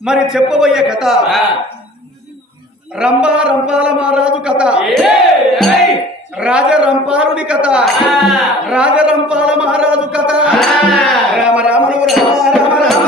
మరి చెప్పబోయే కథ రంపాల మహారాజు కథ, రాజరంపాలుడి కథ, రాజరంపాల మహారాజు కథ. రామ రామను రామ రామ రామ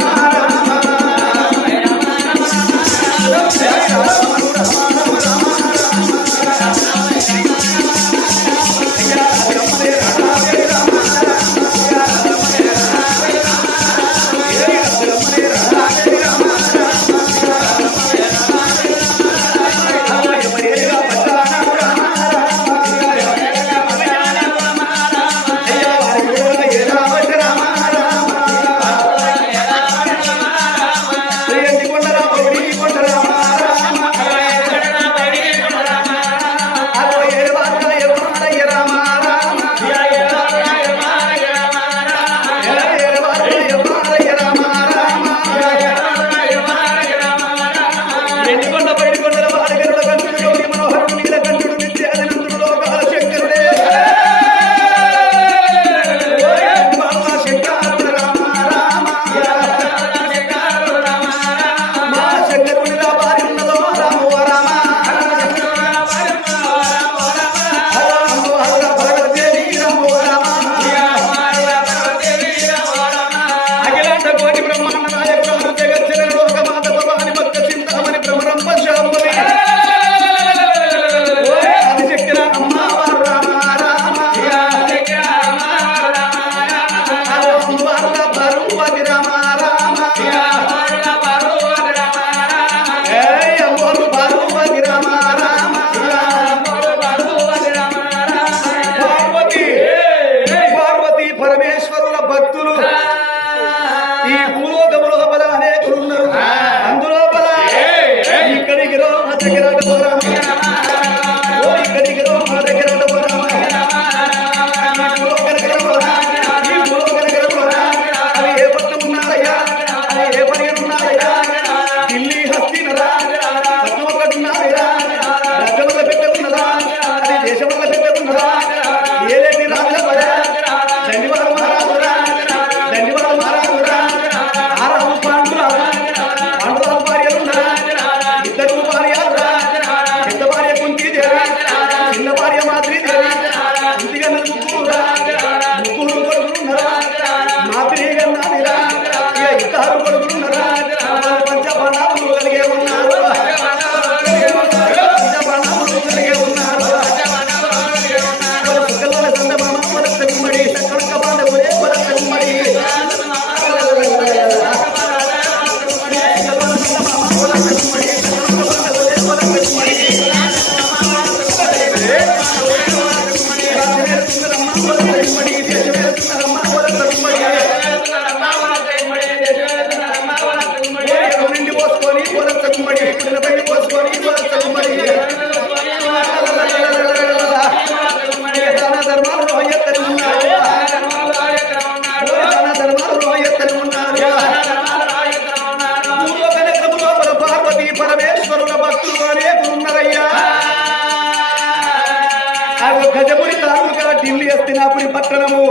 గజపురి తాలూకా ఢిల్లీ హస్తినాపురి పట్టణము.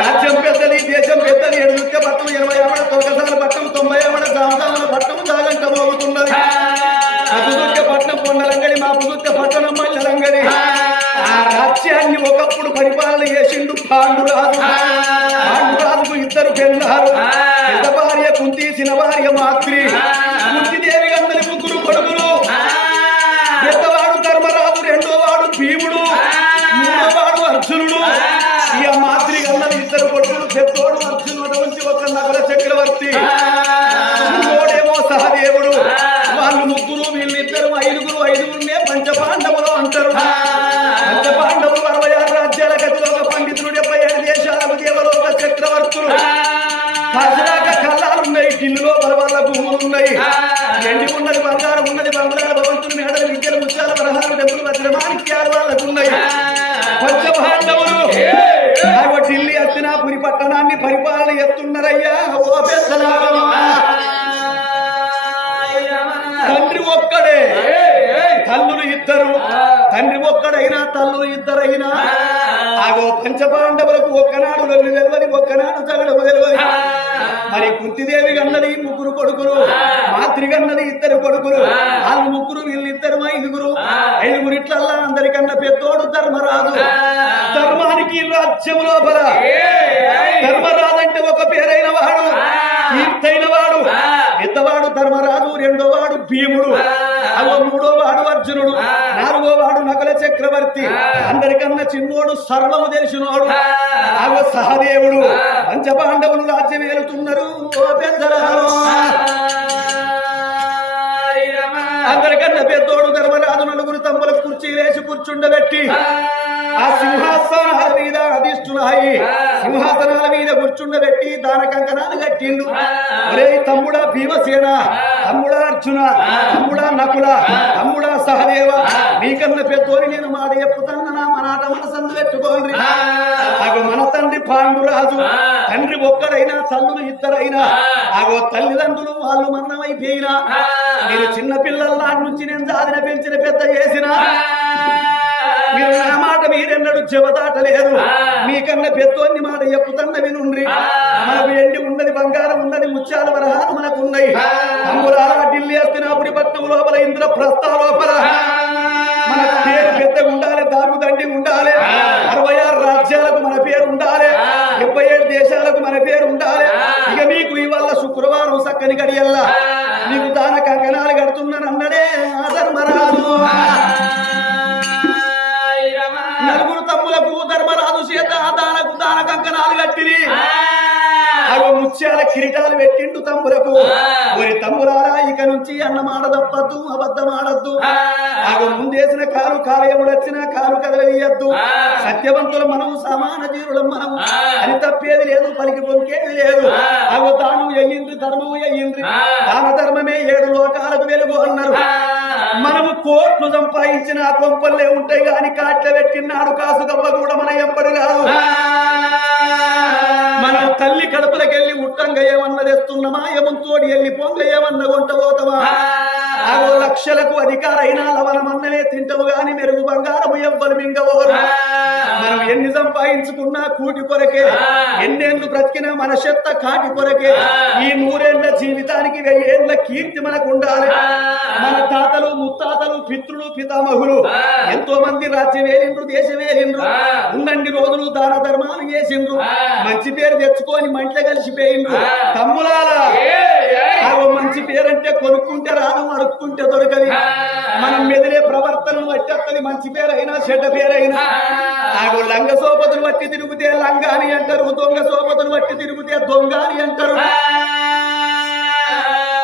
రాజ్యం పెద్దది, దేశం పెద్దది. 7 పట్టణం, 20 ఆవిడ తొలకసాల పట్టణం, 90 ఆవిడ సాంతావన పట్టణం జాగంట మోగుతున్నది. అదుదుర్గ పట్టణం పొన్నలంగడి, మా పుదుర్గ పట్టణం మల్లలంగడి. ఆ రాజ్యాన్ని ఒకప్పుడు పరిపాలన చేసిండు పాండురాజు. పాండురాజుకు 2 పెళ్ళారు. పెద్ద భార్య కుంతి, చిన్న భార్య మాద్రి. కుంతిదేవి అందరి 3 కొడుకులు. పెద్దవాడు ధర్మరాజు, 2వ వాడు భీముడు, 3వ వాడు అర్జునుడు. ఇక మాద్రి అందరి 2 కొడుకులు. పెద్దోడు అర్జునుడు నుంచి ఒక నగర చక్రవర్తి, చిన్నోడేమో సహదేవుడు. వాళ్ళు 3, వీళ్ళిద్దరు 5గురునే పంచపాండవులు అంటారు. పంచపాండవులు 66 రాజ్యాల గతిలో ఒక పండితుడు, 77 దేశాలకు దేవలోక చక్రవర్తులు. కాశీలాక కళ్ళాలున్నాయి, ఢిల్లీలో బలవాళ్ళ భూములున్నాయి. ఎండి ఉన్నది బంగారం ఉన్నది, బంగారు భవంతులు, మేడలు, విద్యలు, ముత్యాల వరహాలు, డబ్బులు, వజ్రమాణిక్యాలు వాళ్ళకున్నాయి. పంచపాండవులు ఢిల్లీ హస్తినాపురి పట్టణాన్ని పరిపాలన చేస్తున్నారయ్యా. ఓ పెద్దలారా, తండ్రి ఒక్కడే, తల్లులు 2. తండ్రి ఒక్కడైనా తల్లులు 2 ఆగో పంచపాండవులకు ఒక్కనాడు లొల్లి తెలియదు, ఒక్కనాడు జగడము తెలియదు. మరి కుంతిదేవి అన్నది 3 కొడుకులు. రాత్రి కన్నది ఇద్దరు కొడుకులు వాళ్ళు ముగ్గురు వీళ్ళిద్దరు ఐదుగురు ఇట్లల్లా అందరికన్నా పెద్దోడు ధర్మరాజు ధర్మానికి రాజ్యం లోపల ధర్మరాజు అంటే ఒక పేరైన వాడు కీర్తైన వాడు పెద్దవాడు ధర్మరాజు రెండో వాడు భీముడు అవో మూడో వాడు అర్జునుడు నాలుగో వాడు నకుల చక్రవర్తి అందరికన్నా చిన్నోడు సర్వము తెలిసినోడు అవో సహదేవుడు పంచపాండవులు రాజ్యం ఏలుతున్నారు అందరికన్నా పెద్దోడు ధర్మరాజు నలుగురు తమ్ముల కుర్చీ వేసి కూర్చుండబెట్టి ఆ సింహాసనాల మీద అధిష్ఠునాయి సింహాసనాల మీద కూర్చుండబెట్టి దాన కంకణాలు కట్టిండు అరే తమ్ముడా భీమసేన తమ్ముడా అర్జున తమ్ముడా నకుల తమ్ముడా సహదేవ నీకన్నా పెద్దోని నేను మాట చెప్పుతాను నా మనాట మనసందు పెట్టుకోండి అగో మన తండ్రి పాండురాజు తండ్రి ఒక్కడైనా తల్లులు ఇద్దరైనా అగో తల్లిదండ్రులు వాళ్ళు మరణమైపోయినా నేను చిన్న పిల్లల నాటి నుంచి నేను సాధన పెంచిన పెద్ద చేసిన మీరు నా మాట మీరెన్నడూ చెబదాటలేదు మీకన్నా పెద్దోన్ని మాట చెప్పుతన్న వినుండ్రి మనకు ఎండి ఉన్నది బంగారం ఉన్నది ముత్యాల వరహాలు మనకు ఉన్నాయి తమ్మురాల ఢిల్లీ హస్తినాపురి పట్నం లోపల ఇంద్రప్రస్థ లోపల మన పేరు పెద్దగా ఉండాలి దారు దండి ఉండాలి 66 రాజ్యాలకు మన పేరు ఉండాలి 77 దేశాలకు మన పేరు ఉండాలి ఇక మీకు ఇవాళ శుక్రవారం చక్కని గడియల్లా నీకు దాన కంకణాలు కడుతున్నాను అన్నడే ధర్మరాజు నలుగురు తమ్ములకు ధర్మరాజు చేత దాన కంకణాలు కట్టిరి అవి ముత్యాల కిరీటాలు పెట్టిండు తమ్ములకు ఒరి తమ్మురారా ఇక నుంచి అన్నమాట తప్పద్దు అబద్ధమాడద్దు అవి ముందేసిన కాలు కాలయముడు వచ్చిన కాలు కదలయ్యద్దు సత్యవంతులు మనము సమాన జీవులం మనము అని తప్పేది లేదు పలికి పొంకేది లేదు అవి దానం అయ్యింది ధర్మము అయ్యింది దాన ధర్మమే 7 లోకాలకు వెలుగు అన్నారు మనము కోట్లు సంపాదించిన ఆ కొంపల్లే ఉంటాయి గాని కాట్ల పెట్టినాడు కాసు గవ్వ కూడా మన ఎంపడు కాదు మనం తల్లి కడుపులకెళ్ళి ఉట్టంగా ఏమన్నా తెస్తున్నామా ఏమంతోడి వెళ్ళి పొంగ ఏమన్నా కొంట పోతామా ఆగో లక్షలకు అధికారైనా లవణమన్నమే తింటవు గాని మెరుగు బంగారము ఎవ్వరు మింగవోరు మనం ఎన్ని సంపాదించుకున్నా కూటి కొరకే ఎన్నేళ్ళు బ్రతికినా మన చెత్త కాటి కొరకే ఈ 100 ఏళ్ల జీవితానికి 1000 ఏళ్ల కీర్తి మనకు ఉండాలి మన తాతలు ముత్తాతలు పితృలు పితామహులు ఎంతో మంది రాజ్యం వేలిండ్రు దేశం వేలిండ్రు ఉన్నన్ని రోజులు దాన ధర్మాలు చేసిండ్రు మంచి పేరు తెచ్చుకొని మంటలు కలిసిపోయిండ్రు తమ్ములారా మంచి పేరంటే కొనుక్కుంటే రాను అడుక్కుంటే దొరకది మనం మెదిలే ప్రవర్తనను బట్టి మంచి పేరైనా చెడ్డ పేరైనా ఆగో లంగ సోపతులు బట్టి తిరుగుతే లంగ అని అంటారు దొంగ సోపతులు బట్టి తిరుగుతే దొంగ అని అంటారు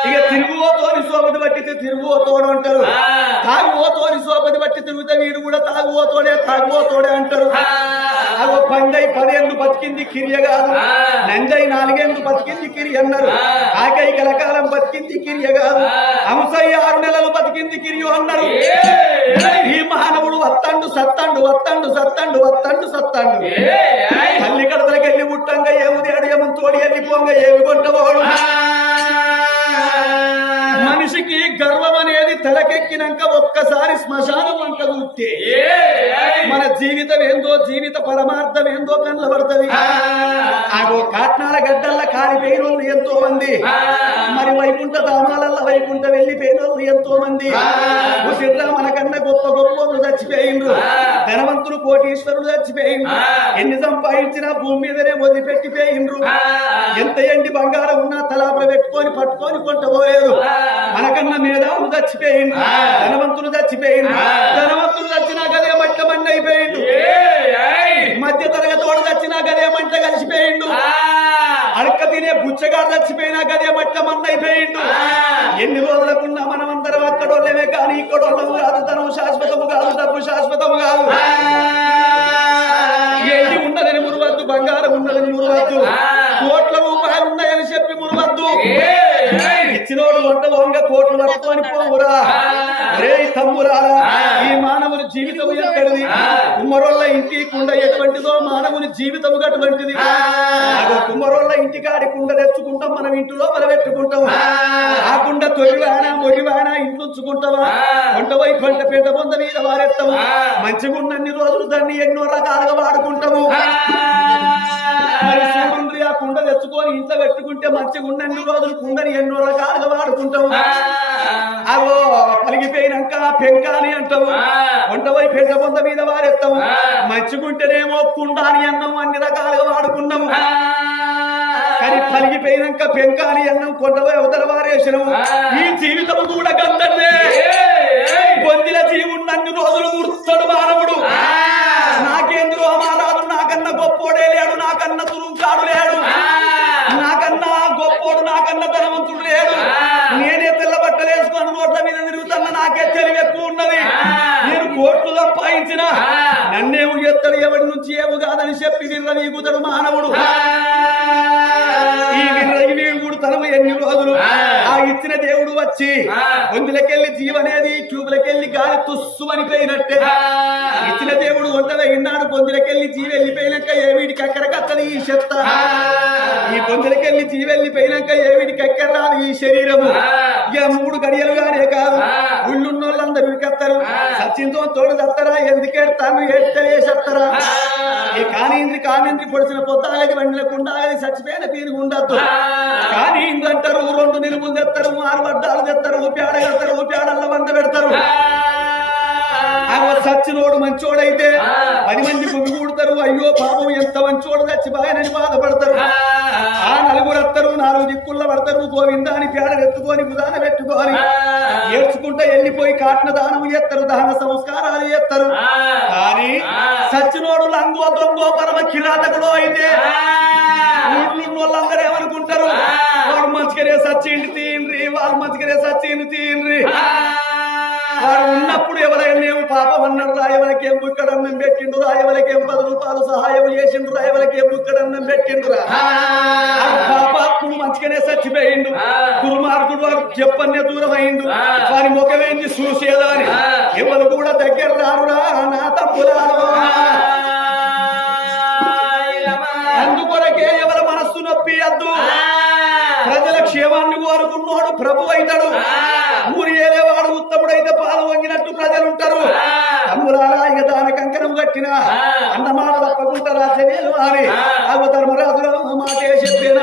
ఇక తిరుగుతోని సోపతి బట్టితే తిరుగుతోడు అంటారు తాగుతోని సోపతి బట్టి తిరుగుతే వీడు కూడా తాగుతోడే అంటారు అగో 10 ఏళ్ళు బతికింది కిరియ కాదు నంజై 4 ఏళ్ళు బతికింది కిరి అన్నారు ఆకై కలకాలం బతికింది కిరియ కాదు అంశై 6 నెలలు బతికింది కిరియు అన్నారు ఈ మానవుడు వత్తండు తల్లి కడతలకు వెళ్ళి ముట్టంగా ఏముది అడియమని తోడి వెళ్ళిపోంగా ఏమి కొంటవాడు మనిషికి గర్వం అనేది తలకెక్కినాక ఒక్కసారి శ్మశానం వంక చూస్తే మన జీవితం ఏందో జీవిత పరమార్థం ఏందో కనబడుతుంది ఆగో కాట్నాల గడ్డల్ల కాలిపోయిన వాళ్ళు ఎంతో మంది మరి వైకుంఠ ధామాలల్ల వైకుంఠ వెళ్ళిపోయిన వాళ్ళు ఎంతో మంది మనకన్నా గొప్ప వాళ్ళు చచ్చిపోయిండ్రు ధనవంతులు కోటీశ్వరులు చచ్చిపోయిండ్రు ఎన్ని సంపాదించినా భూమి మీదనే వదిలిపెట్టిపోయిండ్రు ఎంత ఎండి బంగారం ఉన్నా తలాపల పెట్టుకొని పట్టుకొని కొంటపోలేదు మనకన్నా మేధావులు చచ్చిపోయిండ్రు ధనవంతులు చచ్చిపోయిండ్రు ధనవంతులు చచ్చినా కదే మట్ల మండి అయిపోయిండు మధ్య తరగతోడు చచ్చినా కదే మంట కలిసిపోయిండు అడక్క తినే బుచ్చగాడు చచ్చిపోయినా కదే మట్ల మంద అయిపోయిండు ఎన్ని రోజులకున్నా మనమందరం అక్కడోళ్ళమే కానీ ఇక్కడోళ్ళము కాదు ధనం శాశ్వతము కాదు డబ్బు శాశ్వతము కాదు ఎండి ఉన్నదని మురువద్దు బంగారం ఉన్నదని మురువద్దు కోట్ల రూపాయలు ఉన్నాయని చెప్పి మురువద్దు ఇచ్చినోడు వంట వంగ కోట్లు పట్టుకొని పోవురా రే తమ్మురారా ఈ మానవుని జీవితం ఎక్కడిది కుమ్మరోళ్ళ ఇంటి కుండ ఎటువంటిదో మానవుని జీవితం అటువంటిది కుమ్మరోళ్ళ ఇంటికాడి కుండ తెచ్చుకుంటాం మనం ఇంటిలో పెట్టుకుంటాం ఆ కుండ తొలివానా మొలివానా ఇంట్లుంచుకుంటావా వంట పోయి పంట పెంట పొంద మీద వారెత్తాము మంచిగా ఉన్నన్ని రోజులు దాన్ని ఎన్నో రకాలుగా వాడుకుంటాము మరి సూర్యుడు ఆ కుండ తెచ్చుకొని ఇంట్లో పెట్టుకుంటే మంచిగా ఉన్నన్ని రోజులు కుండని ఎన్నో రకాలుగా వాడుకుంటావు. అవో పలిగిపోయినాక పెంకాని అంటావు, వంటపై పెద్ద పొంద మీద వారెత్తాము. మంచిగుంటేనేమో కుండాని అన్నం అన్ని రకాలుగా వాడుకున్నాము. కానీ పలిగిపోయినాక పెంకాని అన్నం కొండపై అవతల వారేసినము. ఈ జీవితం కూడా గంటనే పొందిన జీవున్నన్ని రోజులు గుర్తాడు మానవుడు. నాకేంద్రో మహారాజు నాకన్నా గొప్పోడే లేడు, నాకన్నా తురుంకాడు లేడు, నాకన్నా గొప్పోడు నాకన్నా ధనవంతుడు లేడు. నేనే తెల్ల బట్టలు వేసుకొని రోడ్ల మీద తిరుగుతున్నా, నాకే తెలివి ఎక్కువ ఉన్నది. నేను కోట్లు సంపాదించిన నన్నేము ఎత్తడు, ఎవరి నుంచి ఏము కాదని చెప్పి విర్రవీగుతాడు మానవుడు. ఈ విర్రవీగుడు తనము ఎన్ని రోజులు ఆ ఇచ్చిన దేవుడు వచ్చి గొంతులకెళ్ళి జీవనేది ట్యూబులకెళ్ళి గాలి తుస్సు అనిపోయినట్టే ఇచ్చిన దేవుడు వంట విన్నాడు. గొంతులకెళ్ళి జీవి వెళ్ళిపోయినాక ఏ వీడికి ఎక్కడికత్తది ఈ చెత్త, ఈ గొంతులకెళ్ళి జీవి వెళ్ళిపోయినాక ఏ వీడికి ఎక్కడ రాదు ఈ శరీరము. ఇక 3 గడియలుగానే కాదు, ఊళ్ళున్న వాళ్ళందరూ విరికెత్తారు. సచిన్తో తోడు తత్తరా, ఎందుకెడతాను ఏడ్చేస్తారా. ఈ కానింద్రి పొడిచిన పొద్దాగది వండినకుండా అది చచ్చిపోయిన పీరు ఉండద్దు. కానీ ఇందంటారు 2 నిలుములు తెస్తారు, 6 వడ్డాలు తెస్తారు, పేడ కడతారు, పేడల్లో వంట పెడతారు. సచ్చినోడు మంచోడైతే 10 మంది గుమి కూడతారు. అయ్యో పాపం ఎంత మంచోడు చచ్చిపోయానని బాధపడతారు. ఆ 4 వస్తారు, 4 దిక్కుల్లో పడతారు. గోవిందా అని పేడ ఎత్తుకొని బుధాన పెట్టుకొని ఏడ్చుకుంటా వెళ్ళిపోయి కాట్న దానం చేస్తారు, దహన సంస్కారాలు చేస్తారు. కానీ సచ్చినోడు లంగో దొంగో పరమ కిరాతకుడు అయితే వాళ్ళందరూ ఏమనుకుంటారు, వాడు మంచిగానే సచ్చిండి తీయండ్రి, వాళ్ళు మంచిగానే సచ్చింది తీయండ్రి. వాడు ఉన్నప్పుడు ఎవరైనా పాపం అన్నారు, రాయవలకేం బుక్కడన్నం పెట్టిండు, రాయవలకేం 10 రూపాయలు సహాయం చేసిండు, రాయవలకేం బుక్కడన్నం పెట్టిండురా. పాపాత్ముడు మంచిగానే చచ్చిపోయిండు, దుర్మార్గుడు వాడు చెప్పన్నే దూరం అయిండు, వారి ముఖమేంది చూసేదా అని ఎవరు కూడా దగ్గర రారురా నా తప్పులారు. అందుకొరకే ఎవరి మనస్సు నొప్పియద్దు. ప్రజల క్షేమాన్ని కోరుకున్నాడు ప్రభు అవుతాడు. ఊరి ఏలేవాడు ఉత్తముడైతే పాలు వంగినట్టు ప్రజలుంటారు. తమ్ములారా ఇక దాని కంకణం కట్టిన అన్నమాట తప్పకుండా రాజ్యమేలు అని ధర్మరాజులో మాటే చెప్పిన